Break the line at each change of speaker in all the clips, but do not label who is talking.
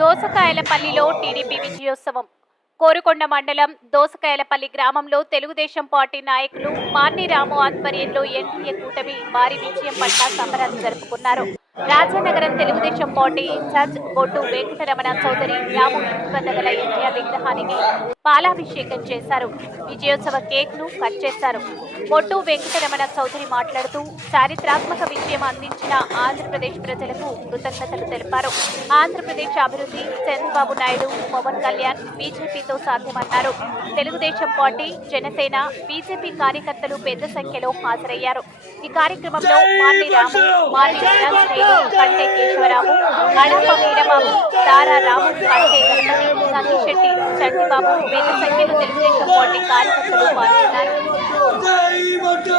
దోసకాయలపల్లిలో TDP విజయోత్సవం. Korukonda మండలం దోసకాయలపల్లి గ్రామంలో Telugu Desam party నాయకులు మార్ని రాము ఆధ్వర్యంలో ఎన్డీఏ కూటమి భారీ విజయం పట్ల సంబరాలు జరుపుకున్నారు. Rajanagaram Telugu Desam party in charge Boddu Venkataramana Chowdary Ramu ఇంటి వద్ద గల ఎన్టీఆర్ విగ్రహానికి పాలాభిషేకం చేశారు. విజయోత్సవ కేక్ను కట్ చేశారు. బొడ్డు వెంకటరమణ చౌదరి మాట్లాడుతూ చారిత్రాత్మక విజయం అందించిన ఆంధ్రప్రదేశ్ ప్రజలకు కృతజ్ఞతలు తెలిపారు. ఆంధ్రప్రదేశ్ అభివృద్ధి చంద్రబాబు నాయుడు పవన్ కళ్యాణ్ బీజేపీతో సాధ్యమన్నారు తెలుగుదేశం పార్టీ జనసేన బీజేపీ కార్యకర్తలు పెద్ద సంఖ్యలో హాజరయ్యారు. ఈ కార్యక్రమంలో మార్ని రాము వినాశ్రేణి కంటే రాము అడప వీరబాబు తారారాము కంటే గణపతి సంగిశెట్టి చంటిబాబు వేల సంఖ్యలో తెలుగుదేశం పార్టీ కార్యకర్తలు పాల్గొన్నారు.
జై భట్టు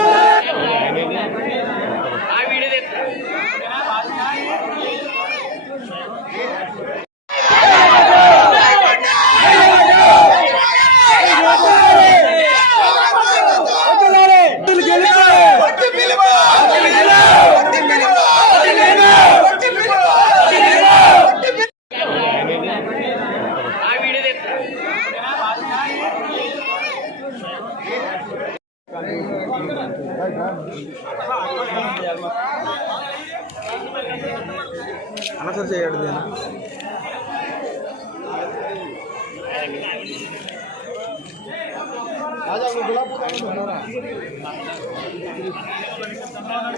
భట్టు జై భట్టు జై